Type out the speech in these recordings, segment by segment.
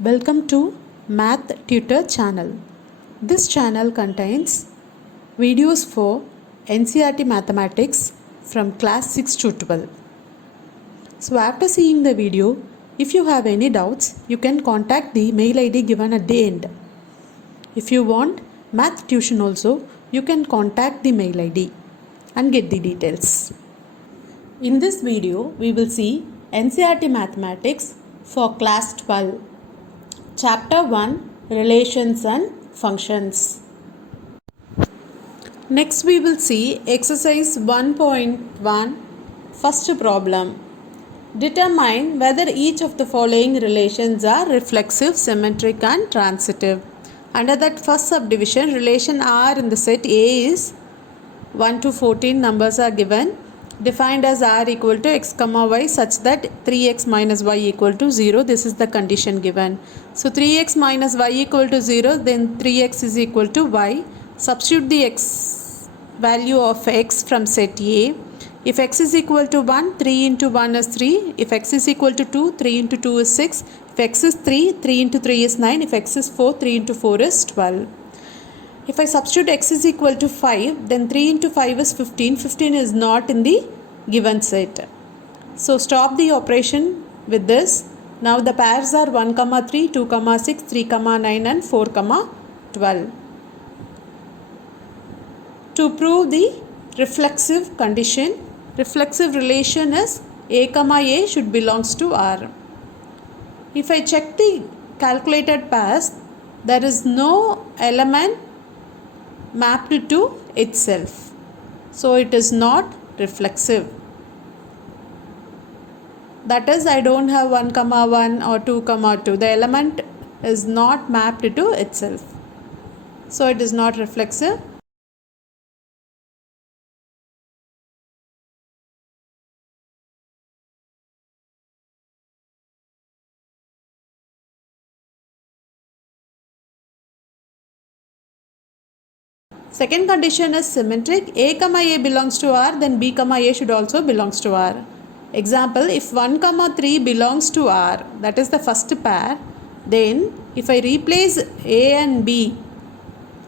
Welcome to Math Tutor channel. This channel contains videos for NCERT mathematics from class 6 to 12. So after seeing the video, if you have any doubts, you can contact the mail ID given at the end. If you want math tuition also, you can contact the mail ID and get the details. In this video, we will see NCERT mathematics for class 12. Chapter 1 Relations and Functions. Next we will see exercise 1.1 first problem. Determine whether each of the following relations are reflexive, symmetric and transitive. Under that first subdivision, relation R in the set A is 1 to 14 numbers are given, defined as R equal to x comma y such that 3x minus y equal to 0. This is the condition given. So 3x minus y equal to 0, then 3x is equal to y. Substitute the x value of x from set A. If x is equal to 1, 3 into 1 is 3. If x is equal to 2, 3 into 2 is 6. If x is 3, 3 into 3 is 9. If x is 4, 3 into 4 is 12. If I substitute x is equal to 5, then 3 into 5 is 15. 15 is not in the given set. So stop the operation with this. Now the pairs are 1, 3, 2, 6, 3, 9 and 4, 12. To prove the reflexive condition, reflexive relation is A, should belongs to R. If I check the calculated pairs, there is no element mapped to itself. So it is not reflexive. That is, I don't have 1, 1 or 2, 2. The element is not mapped to itself. So it is not reflexive. Second condition is symmetric. A, belongs to R, then B, A should also belongs to R. Example, if 1, 3 belongs to R, that is the first pair, then if I replace A and B,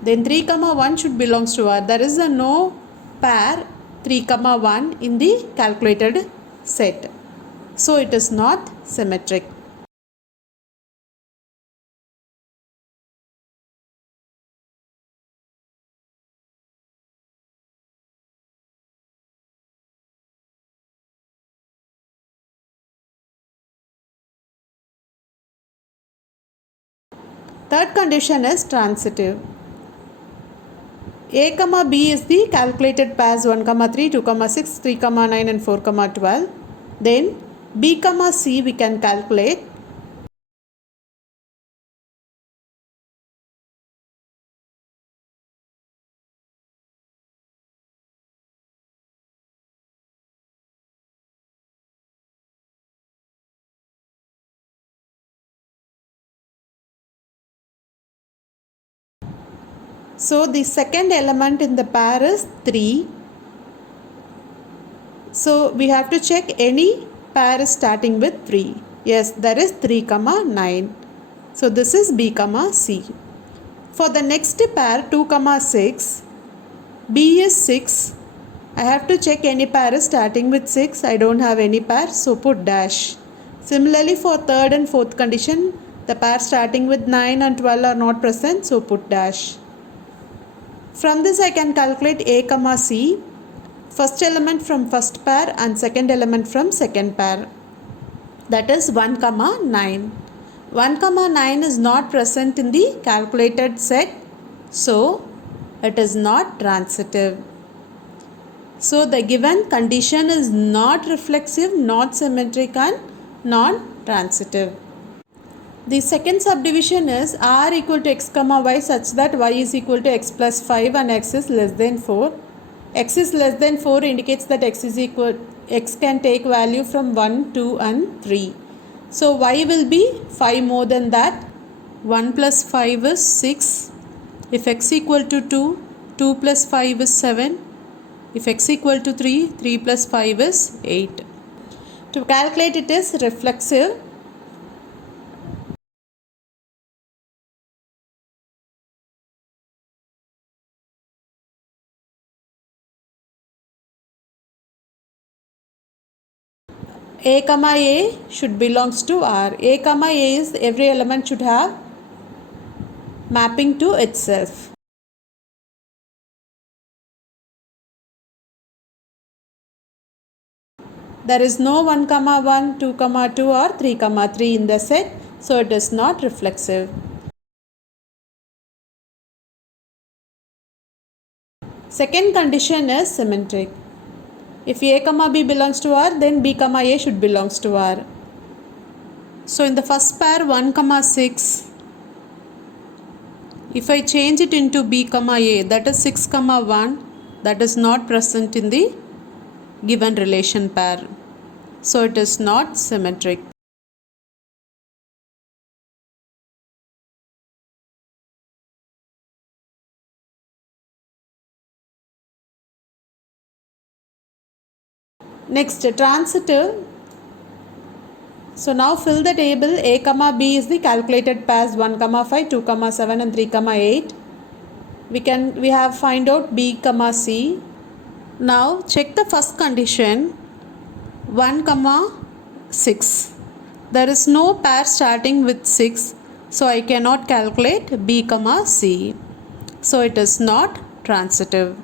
then 3, 1 should belongs to R. There is a no pair 3, 1 in the calculated set. So it is not symmetric. Third condition is transitive. A, B is the calculated pairs 1, 3, 2, 6, 3, 9 and 4, 12. Then B, C we can calculate. So the second element in the pair is 3. So we have to check any pair is starting with 3. Yes, there is 3, 9. So this is B, C. For the next pair 2, 6, B is 6. I have to check any pair is starting with 6. I don't have any pair, so put dash. Similarly for third and fourth condition, the pair starting with 9 and 12 are not present, so put dash. From this I can calculate A, C, first element from first pair and second element from second pair. That is 1, 9. 1, 9 is not present in the calculated set, so it is not transitive. So the given condition is not reflexive, not symmetric and non-transitive. The second subdivision is R equal to x, y such that y is equal to x plus 5 and x is less than 4. X is less than 4 indicates that x can take value from 1, 2 and 3. So y will be 5 more than that. 1 plus 5 is 6. If x equal to 2, 2 plus 5 is 7. If x equal to 3, 3 plus 5 is 8. To calculate it is reflexive. A comma A should belongs to R. A comma A is every element should have mapping to itself. There is no 1 comma 1, 2 comma 2 or 3 comma 3 in the set, so it is not reflexive. Second condition is symmetric. If A comma B belongs to R, then B comma A should belongs to R. So in the first pair 1 comma 6, if I change it into B comma A, that is 6 comma 1, that is not present in the given relation pair. So it is not symmetric. Next, transitive. So now fill the table. A comma B is the calculated pairs 1 comma 5, 2 comma 7 and 3 comma 8. We have find out B comma C. Now check the first condition 1 comma 6. There is no pair starting with 6, so I cannot calculate B comma C. So it is not transitive.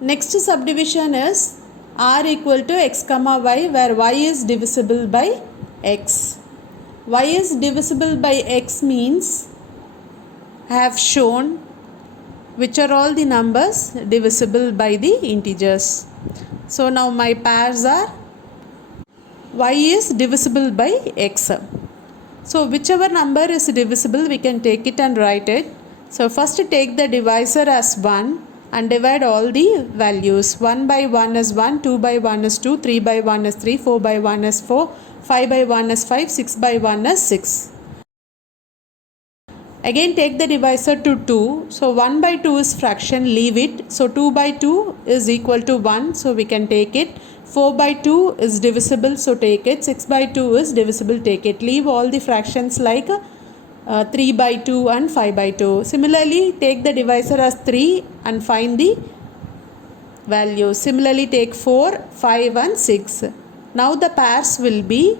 Next subdivision is R equal to x comma y, where y is divisible by x. Y is divisible by x means I have shown which are all the numbers divisible by the integers. So now my pairs are y is divisible by x. So whichever number is divisible, we can take it and write it. So first take the divisor as 1 and divide all the values. 1 by 1 is 1, 2 by 1 is 2, 3 by 1 is 3, 4 by 1 is 4, 5 by 1 is 5, 6 by 1 is 6. Again take the divisor to 2. So 1 by 2 is fraction, leave it. So 2 by 2 is equal to 1, so we can take it. 4 by 2 is divisible, so take it. 6 by 2 is divisible, take it. Leave all the fractions like 3 by 2 and 5 by 2. Similarly, take the divisor as 3 and find the value. Similarly, take 4, 5 and 6. Now the pairs will be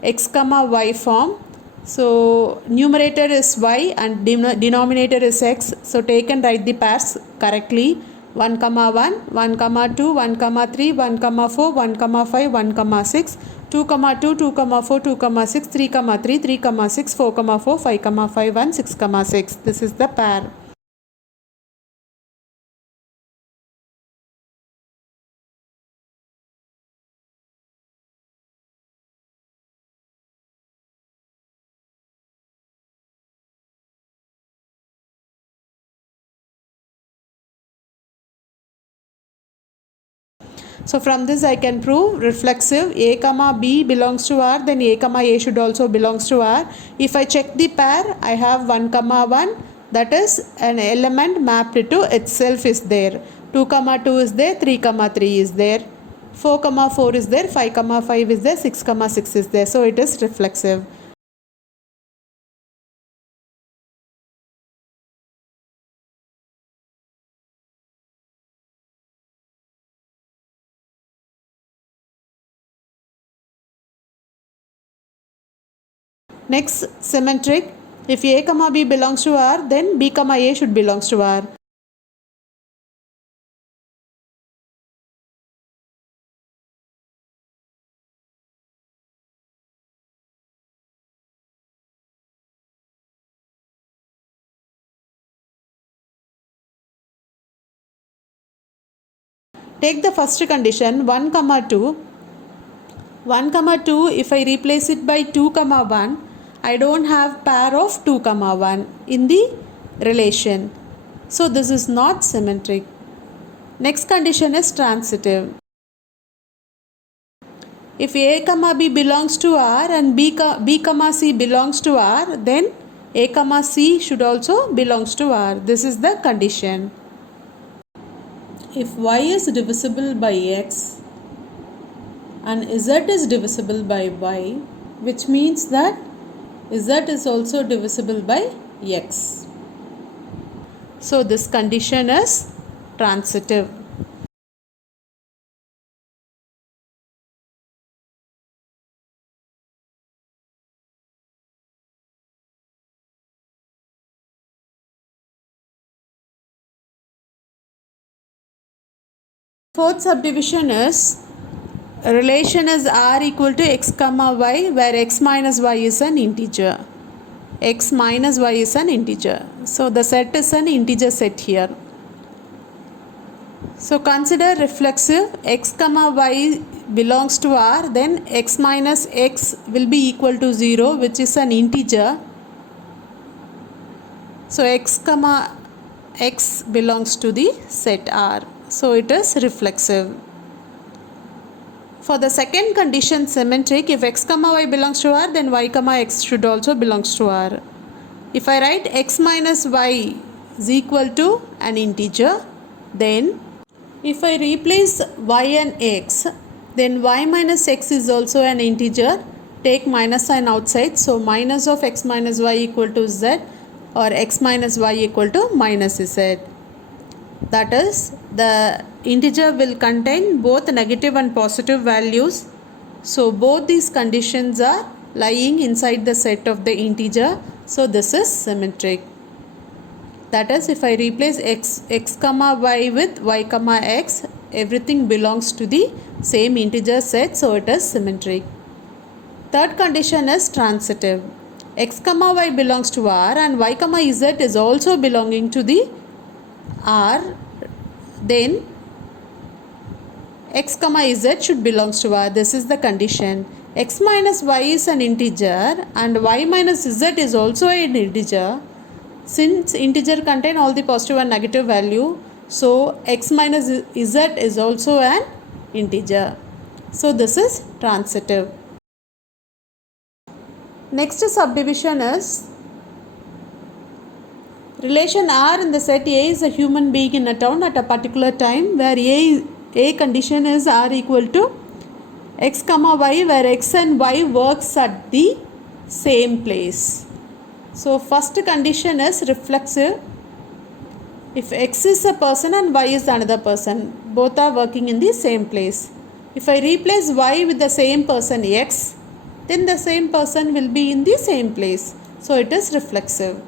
x comma y form. So numerator is y and denominator is x. So take and write the pairs correctly. 1 comma 1, 1 comma 2, 1 comma 3, 1 comma 4, 1 comma 5, 1 comma 6, 2 comma 2, 2 comma 4, 2 comma 6, 3 comma 3, 3 comma 6, 4 comma 4, 5 comma 5 and 6 comma 6. This is the pair. So from this I can prove reflexive. A comma B belongs to R, then A comma A should also belongs to R. If I check the pair, I have 1 comma 1, that is an element mapped to itself is there. 2 comma 2 is there, 3 comma 3 is there, 4 comma 4 is there, 5 comma 5 is there, 6 comma 6 is there. So it is reflexive. Next, symmetric. If A comma B belongs to R, then B comma A should belongs to R. Take the first condition 1 comma 2. 1 comma 2, if I replace it by 2 comma 1, I don't have pair of 2 comma 1 in the relation. So this is not symmetric. Next condition is transitive. If A comma B belongs to R and B comma C belongs to R, then A comma C should also belongs to R. This is the condition. If Y is divisible by X and Z is divisible by Y, which means that z is also divisible by x. So this condition is transitive. Fourth subdivision is relation is r equal to x comma y, where x minus y is an integer. X minus y is an integer. So the set is an integer set here. So consider reflexive x comma y belongs to r, then x minus x will be equal to 0, which is an integer. So x comma x belongs to the set R. So it is reflexive. For the second condition, symmetric, if x comma y belongs to R, then y comma x should also belongs to R. If I write x minus y is equal to an integer, then if I replace y and x, then y minus x is also an integer. Take minus sign outside. So minus of x minus y equal to z, or x minus y equal to minus z. That is, the integer will contain both negative and positive values. So both these conditions are lying inside the set of the integer. So this is symmetric. That is, if I replace x comma y with y comma x, everything belongs to the same integer set, so it is symmetric. Third condition is transitive. X comma y belongs to R and y comma z is also belonging to the R, then x comma z should belongs to R. This is the condition. X minus y is an integer and y minus z is also an integer. Since integer contain all the positive and negative value, so x minus z is also an integer. So this is transitive. Next subdivision is relation R in the set A is a human being in a town at a particular time, where A condition is R equal to x comma y, where x and y works at the same place. So first condition is reflexive. If x is a person and y is another person, both are working in the same place. If I replace y with the same person x, then the same person will be in the same place. So it is reflexive.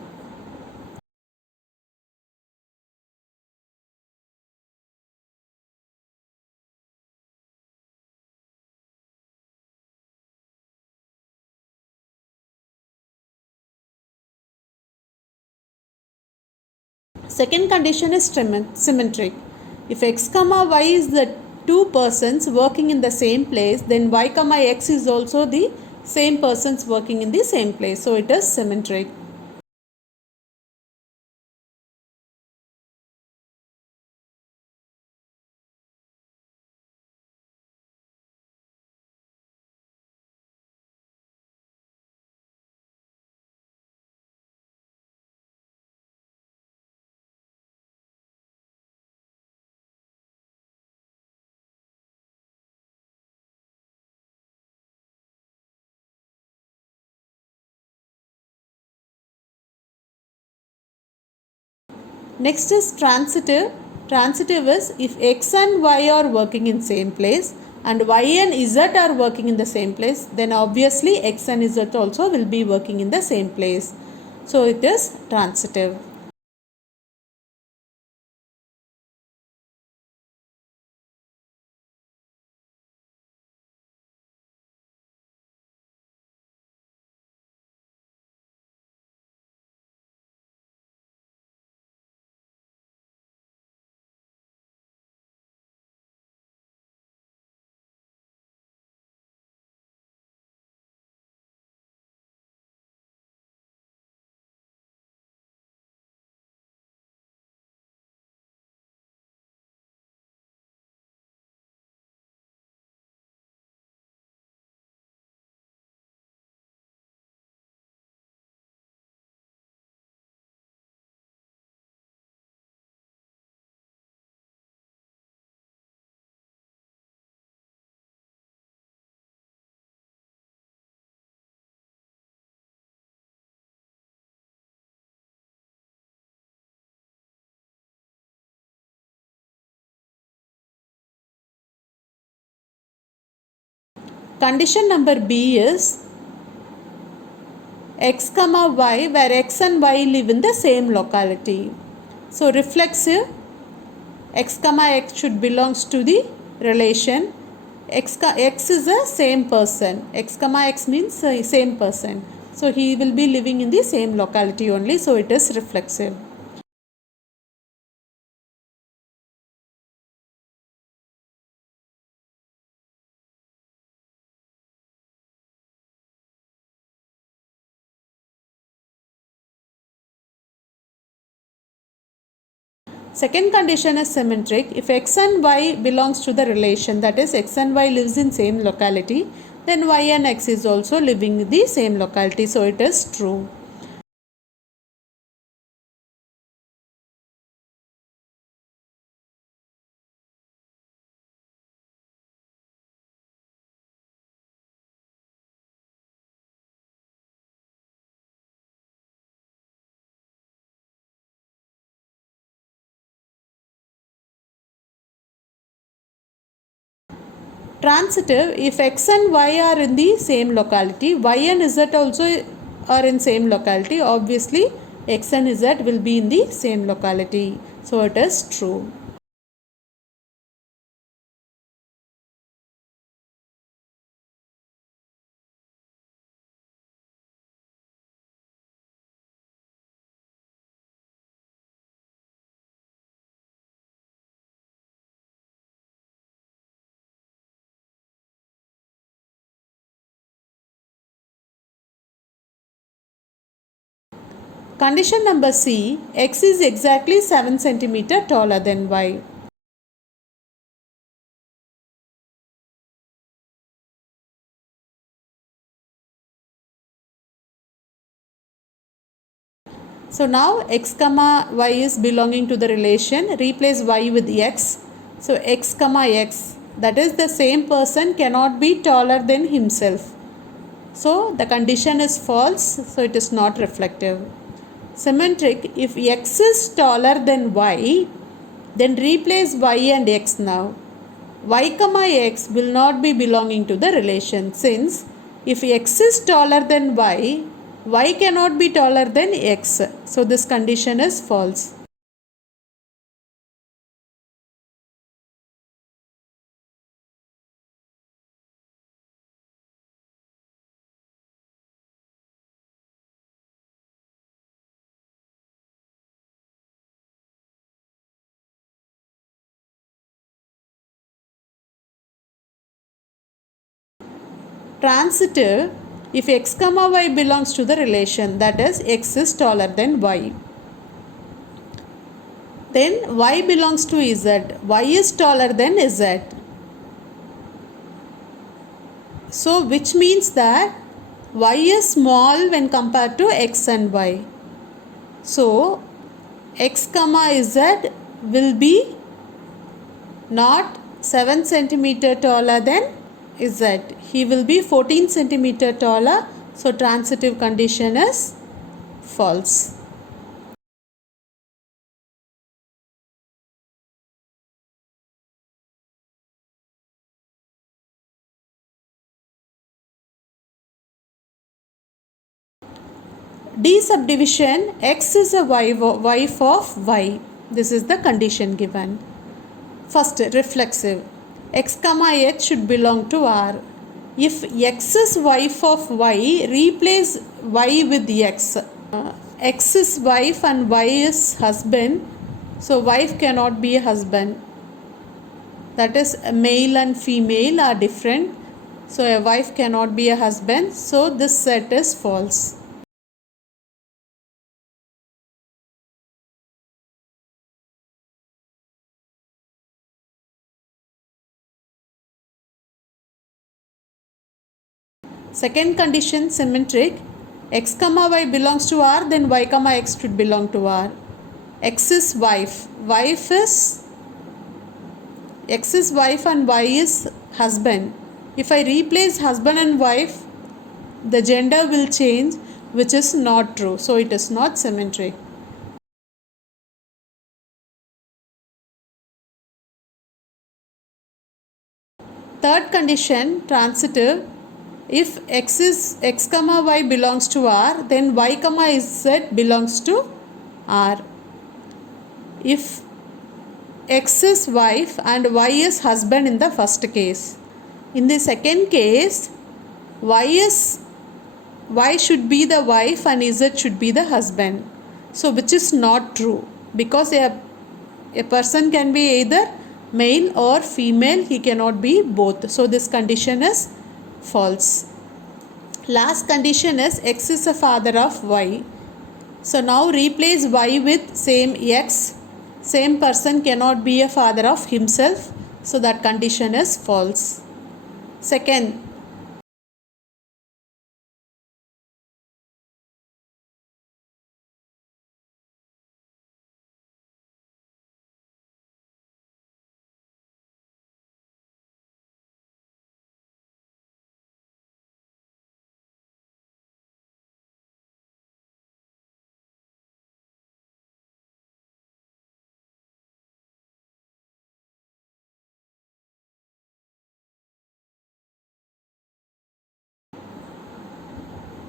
Second condition is symmetric. If x comma y is the two persons working in the same place, then y comma x is also the same persons working in the same place. So it is symmetric. Next is transitive. Transitive is if x and y are working in same place and y and z are working in the same place, then obviously x and z also will be working in the same place. So it is transitive. Condition number B is x comma y, where x and y live in the same locality. So reflexive, x comma x should belongs to the relation x is a same person. X comma x means same person. So he will be living in the same locality only. So it is reflexive. Second condition is symmetric. If x and y belongs to the relation, that is x and y lives in same locality, then y and x is also living in the same locality. So it is true. Transitive, if x and y are in the same locality, y and z also are in same locality, obviously x and z will be in the same locality. So it is true. Condition number C, x is exactly 7 cm taller than y. So now x comma y is belonging to the relation, replace y with x. So x comma x, that is the same person cannot be taller than himself. So the condition is false, so it is not reflective. Symmetric, if x is taller than y, then replace y and x now. Y comma x will not be belonging to the relation, since if x is taller than y cannot be taller than x. So this condition is false. Transitive, if x comma y belongs to the relation, that is x is taller than y, then y belongs to z, y is taller than z. So which means that y is small when compared to x and y. So x comma z will be not 7 centimeter taller than z. He will be 14 centimeter taller. So transitive condition is false. D subdivision, x is a wife of y. This is the condition given. First, reflexive. X comma h should belong to R. If x is wife of y, replace y with x. X is wife and y is husband. So wife cannot be a husband. That is, male and female are different. So a wife cannot be a husband. So this set is false. Second condition, symmetric. X comma y belongs to R, then y comma x should belong to R. X is wife. X is wife and y is husband. If I replace husband and wife, the gender will change, which is not true. So it is not symmetric. third condition, transitive, if x comma y belongs to R, then y comma z belongs to R. If X is wife and Y is husband in the first case. In the second case, Y should be the wife and Z should be the husband. So which is not true, because a person can be either male or female, he cannot be both. So this condition is false. Last condition is X is the father of Y. So now replace Y with same X. Same person cannot be a father of himself, so that condition is false. Second,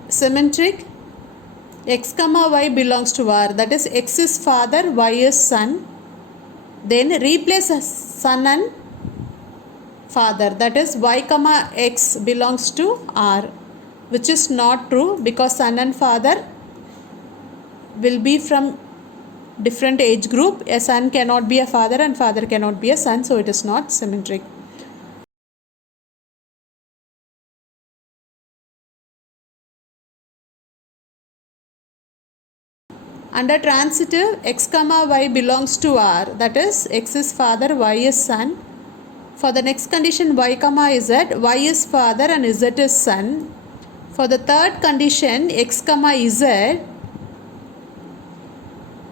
symmetric, X comma Y belongs to R, that is X is father, Y is son. Then replace son and father, that is Y comma X belongs to R, which is not true, because son and father will be from different age group. A son cannot be a father and father cannot be a son, so it is not symmetric. Under transitive, X comma Y belongs to R, that is X is father, Y is son. For the next condition, Y comma Z, Y is father and Z is son. For the third condition, X comma Z,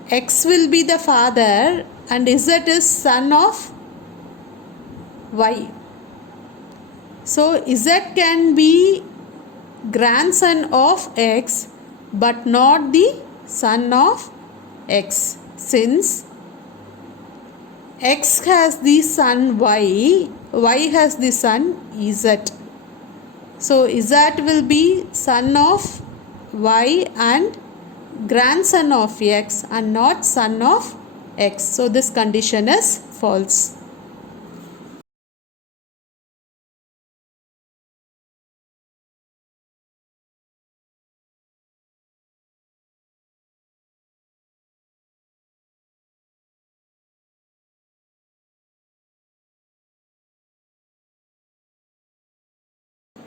X will be the father and Z is son of Y. So Z can be grandson of X but not the son of X, since X has the son Y, Y has the son Z. So Z will be son of Y and grandson of X and not son of X. So this condition is false.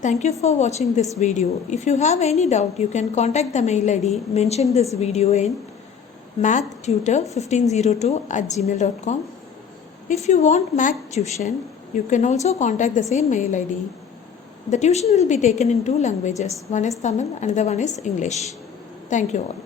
Thank you for watching this video. If you have any doubt, you can contact the mail ID mentioned this video in mathtutor1502@gmail.com. If you want math tuition, you can also contact the same mail ID. The tuition will be taken in 2 languages. One is Tamil, another one is English. Thank you all.